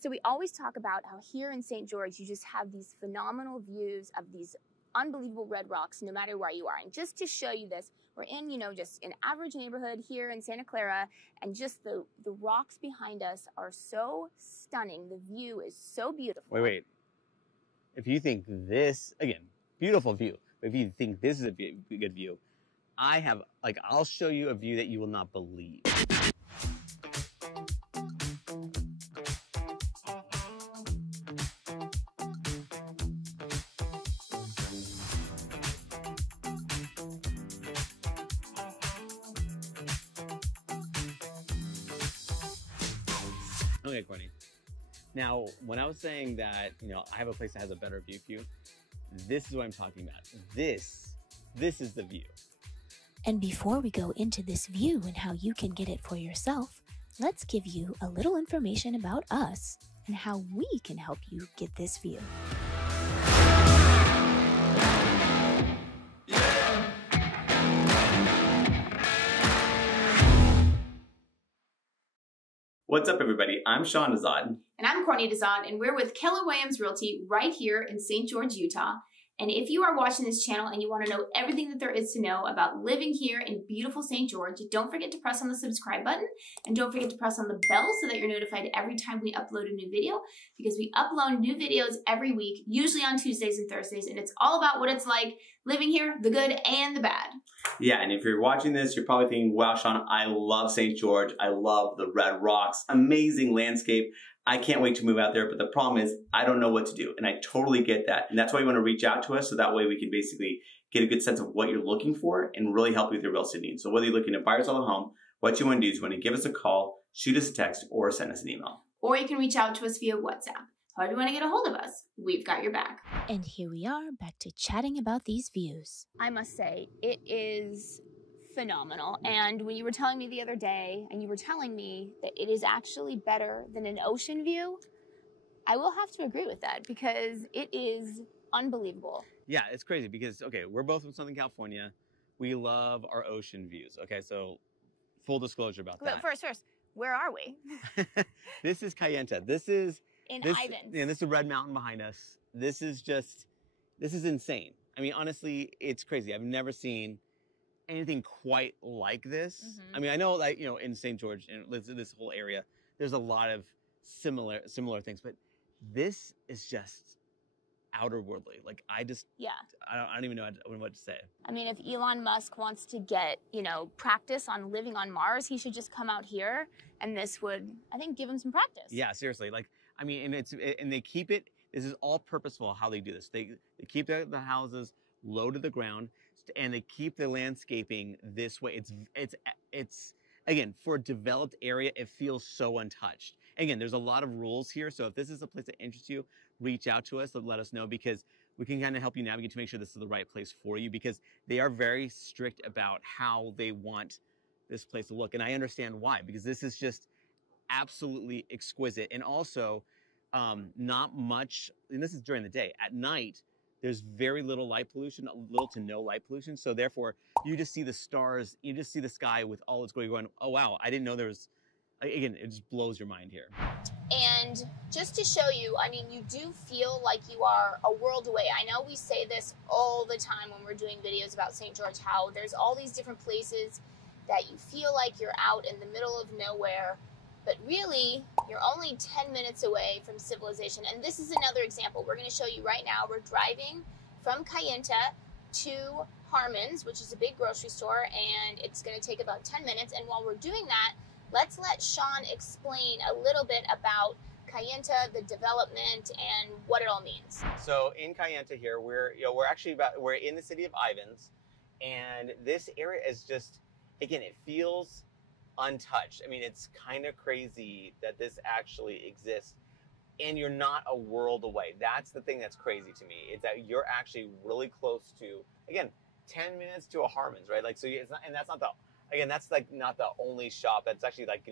So we always talk about how here in St. George, you just have these phenomenal views of these unbelievable red rocks no matter where you are. And just to show you this, we're in, just an average neighborhood here in Santa Clara, and just the rocks behind us are so stunning. The view is so beautiful. Wait. If you think this, again, beautiful view, but if you think this is a good view, I'll show you a view that you will not believe. Okay, Courtney. Now, when I was saying that, I have a place that has a better view for you, this is what I'm talking about. This is the view. And before we go into this view and how you can get it for yourself, let's give you a little information about us and how we can help you get this view. What's up, everybody? I'm Sean Azad. And I'm Courtney Azad, and we're with Keller Williams Realty right here in St. George, Utah. And if you are watching this channel and you want to know everything that there is to know about living here in beautiful St. George, don't forget to press on the subscribe button, and don't forget to press on the bell so that you're notified every time we upload a new video, because we upload new videos every week, usually on Tuesdays and Thursdays, and it's all about what it's like living here, the good and the bad. Yeah, and if you're watching this, you're probably thinking, wow, Sean, I love St. George. I love the red rocks, amazing landscape. I can't wait to move out there, but the problem is I don't know what to do, and I totally get that. And that's why you want to reach out to us, so that way we can basically get a good sense of what you're looking for and really help you with your real estate needs. So whether you're looking to buy or sell a home, what you want to do is you want to give us a call, shoot us a text, or send us an email. Or you can reach out to us via WhatsApp. However you want to get a hold of us, we've got your back. And here we are back to chatting about these views. I must say, it is phenomenal. And when you were telling me the other day, and you were telling me that it is actually better than an ocean view, I will have to agree with that, because it is unbelievable. Yeah, it's crazy because, okay, we're both from Southern California. We love our ocean views. Okay, so full disclosure about that. But first, where are we? This is Kayenta. This is Ivins. Yeah, this is Red Mountain behind us. This is insane. I mean, honestly, it's crazy. I've never seen anything quite like this. Mm-hmm. I mean, I know, like, in St. George and this whole area, there's a lot of similar things, but this is just outer worldly. Like, I don't even know what to say. I mean, if Elon Musk wants to get, practice on living on Mars, he should just come out here, and this would, I think, give him some practice. Yeah, seriously. Like, I mean, and they keep it, this is all purposeful how they do this. They keep the houses low to the ground, and they keep the landscaping this way. It's again, for a developed area, it feels so untouched. Again, there's a lot of rules here, so if this is a place that interests you, reach out to us and let us know, because we can kind of help you navigate to make sure this is the right place for you, because they are very strict about how they want this place to look. And I understand why, because this is just absolutely exquisite. And also, not much, and this is during the day. At night, there's very little light pollution, little to no light pollution. So therefore, you just see the stars, you just see the sky with all its glory going, oh wow, I didn't know there was, again, it just blows your mind here. And just to show you, I mean, you do feel like you are a world away. I know we say this all the time when we're doing videos about St. George, how there's all these different places that you feel like you're out in the middle of nowhere, but really, you're only 10 minutes away from civilization. And this is another example. We're going to show you right now. We're driving from Kayenta to Harmons, which is a big grocery store, and it's going to take about 10 minutes. And while we're doing that, let's let Sean explain a little bit about Kayenta, the development, and what it all means. So in Kayenta here, we're in the city of Ivins, and this area is just, again, it feels untouched. I mean, it's kind of crazy that this actually exists, and you're not a world away. That's the thing that's crazy to me, is that you're actually really close to, again, 10 minutes to a Harmons, right? Like, so it's not, and that's not the, again, that's like not the only shop. That's actually like,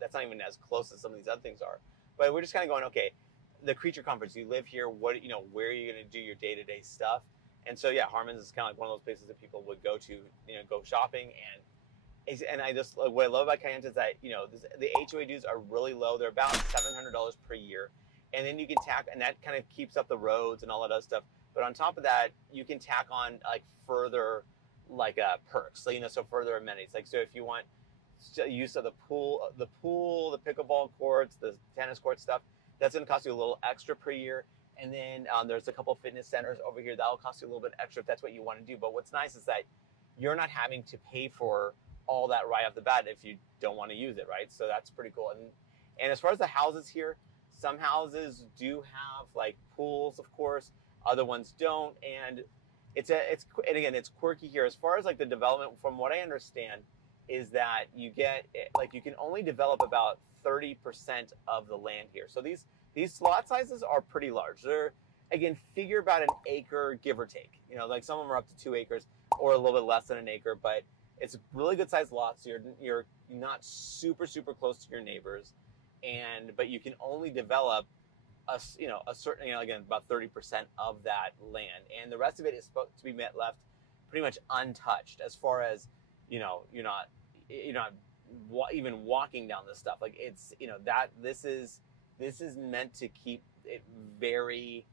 that's not even as close as some of these other things are. But we're just kind of going, okay, the Creature Comforts, you live here, what, where are you going to do your day-to-day stuff? And so, yeah, Harmons is kind of like one of those places that people would go to, go shopping, and And I just, what I love about Kayenta is that, you know, the HOA dues are really low. They're about $700 per year. And then you can tack, and that kind of keeps up the roads and all that other stuff. But on top of that, you can tack on like further like perks. So, you know, so further amenities. Like, so if you want use of the pool, the pickleball courts, the tennis court stuff, that's going to cost you a little extra per year. And then there's a couple fitness centers over here that'll cost you a little bit extra if that's what you want to do. But what's nice is that you're not having to pay for all that right off the bat if you don't want to use it, right? So that's pretty cool. And as far as the houses here, some houses do have like pools, of course. Other ones don't. And and again, it's quirky here. As far as like the development, from what I understand, is that you can only develop about 30% of the land here. So these lot sizes are pretty large. They're, again, figure about an acre, give or take. You know, like some of them are up to 2 acres or a little bit less than an acre, but it's really good sized lots. So you're not super, super close to your neighbors, but you can only develop a certain, you know, again, about 30% of that land, and the rest of it is supposed to be left pretty much untouched. As far as, you know, you're not even walking down this stuff. Like, it's, you know, that this is meant to keep it very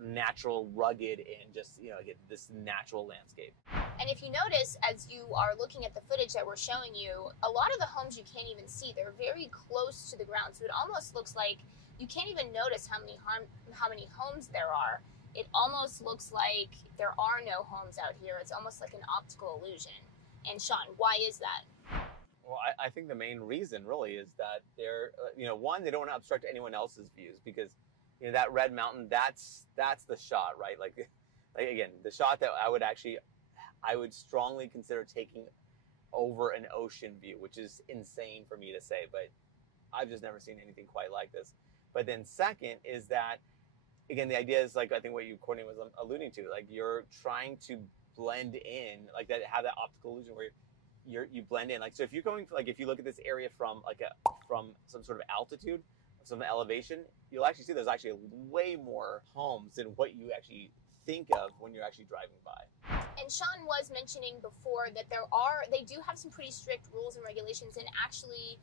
natural, rugged, and just, you know, get this natural landscape. And if you notice, as you are looking at the footage that we're showing you, a lot of the homes you can't even see. They're very close to the ground, so it almost looks like you can't even notice how many homes there are. It almost looks like there are no homes out here. It's almost like an optical illusion. And Sean, why is that? Well, I think the main reason really is that they're, you know, one, they don't want to obstruct anyone else's views, because, you know, that red mountain, that's the shot, right? Like again, the shot that I would strongly consider taking over an ocean view, which is insane for me to say, but I've just never seen anything quite like this. But then second is that, again, the idea is like, I think what Courtney was alluding to, like you're trying to blend in, like that, have that optical illusion where you blend in. Like, so if you're going, like, if you look at this area from some sort of altitude, some elevation, you'll actually see there's actually way more homes than what you actually think of when you're actually driving by. And Sean was mentioning before that they do have some pretty strict rules and regulations, and actually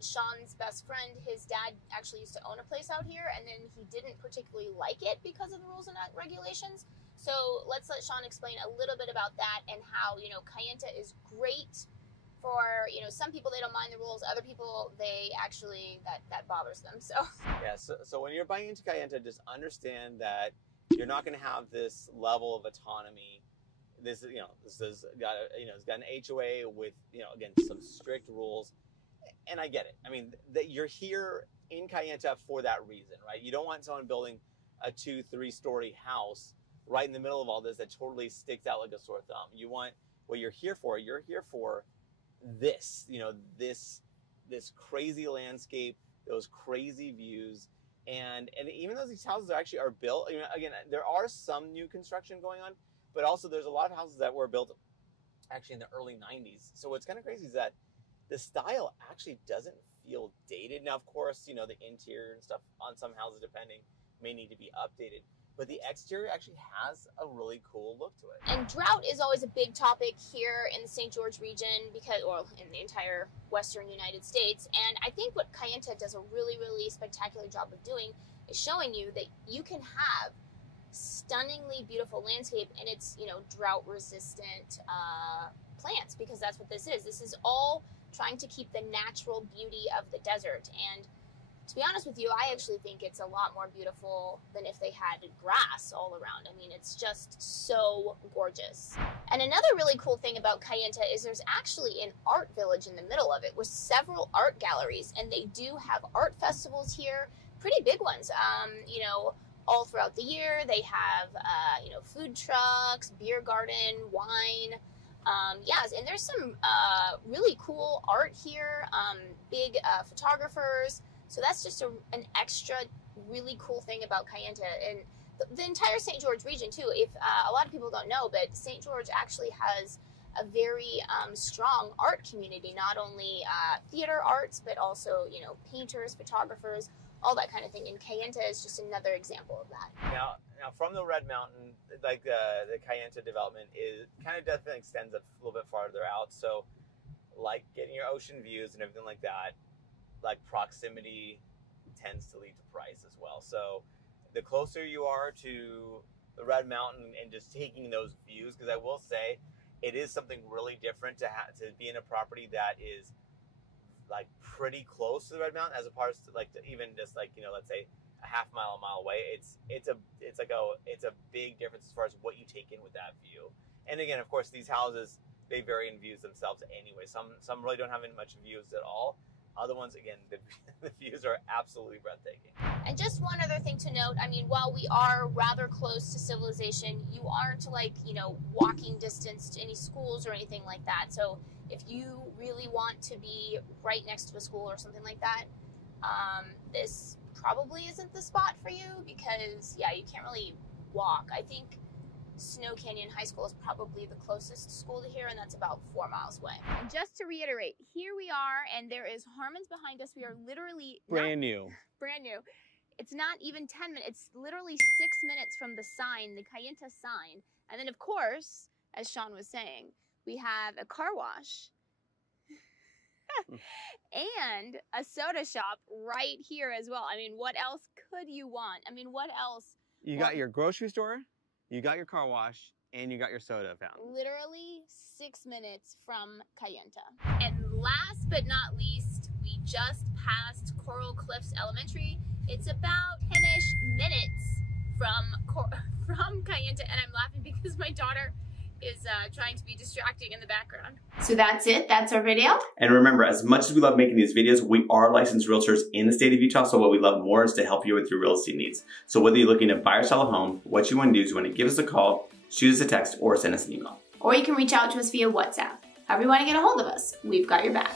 Sean's best friend, his dad actually used to own a place out here, and then he didn't particularly like it because of the rules and regulations. So let's let Sean explain a little bit about that, and how, you know, Kayenta is great for, you know, some people, they don't mind the rules. Other people, they actually, that bothers them. So yeah, so when you're buying into Kayenta, just understand that you're not going to have this level of autonomy. This has got it's got an HOA with, you know, again, some strict rules. And I get it. I mean, that you're here in Kayenta for that reason, right? You don't want someone building a 2-3 story house right in the middle of all this that totally sticks out like a sore thumb. You want what you're here for. You're here for this, you know, this crazy landscape, those crazy views, and even though these houses are built, you know, again, there are some new construction going on, but also there's a lot of houses that were built actually in the early 90s. So what's kind of crazy is that the style actually doesn't feel dated. Now, of course, you know, the interior and stuff on some houses, depending, may need to be updated, but the exterior actually has a really cool look to it. And drought is always a big topic here in the St. George region, or in the entire Western United States. And I think what Kayenta does a really, really spectacular job of doing is showing you that you can have stunningly beautiful landscape, and it's, you know, drought resistant plants, because that's what this is. This is all trying to keep the natural beauty of the desert. And to be honest with you, I actually think it's a lot more beautiful than if they had grass all around. I mean, it's just so gorgeous. And another really cool thing about Kayenta is there's actually an art village in the middle of it with several art galleries, and they do have art festivals here, pretty big ones, you know, all throughout the year. They have, you know, food trucks, beer garden, wine. Yes, and there's some really cool art here, big photographers. So that's just an extra really cool thing about Kayenta, and the entire St. George region too. If a lot of people don't know, but St. George actually has a very strong art community, not only theater arts, but also, you know, painters, photographers, all that kind of thing. And Kayenta is just another example of that. Now from the Red Mountain, like the Kayenta development is kind of definitely extends a little bit farther out. So like getting your ocean views and everything like that, like proximity tends to lead to price as well. So the closer you are to the Red Mountain and just taking those views, because I will say it is something really different to be in a property that is like pretty close to the Red Mountain as opposed to like to even just like, you know, let's say a half mile, a mile away. It's a big difference as far as what you take in with that view. And again, of course, these houses, they vary in views themselves anyway. Some really don't have any much views at all. Other ones, again, the views are absolutely breathtaking. And just one other thing to note, I mean, while we are rather close to civilization, you aren't like, you know, walking distance to any schools or anything like that. So if you really want to be right next to a school or something like that, this probably isn't the spot for you because, yeah, you can't really walk. I think Snow Canyon High School is probably the closest school to here, and that's about 4 miles away. And just to reiterate, here we are, and there is Harmons behind us. We are literally Brand new. It's not even 10 minutes. It's literally 6 minutes from the sign, the Kayenta sign. And then, of course, as Sean was saying, we have a car wash and a soda shop right here as well. I mean, what else could you want? I mean, what else? You got your grocery store, you got your car wash, and you got your soda fountain. Literally 6 minutes from Kayenta. And last but not least, we just passed Coral Cliffs Elementary. It's about 10-ish minutes from Kayenta, and I'm laughing because my daughter is trying to be distracting in the background. So that's it. That's our video. And remember, as much as we love making these videos, we are licensed realtors in the state of Utah, so what we love more is to help you with your real estate needs. So whether you're looking to buy or sell a home, what you want to do is you want to give us a call, shoot us a text, or send us an email. Or you can reach out to us via WhatsApp. However you want to get a hold of us, we've got your back.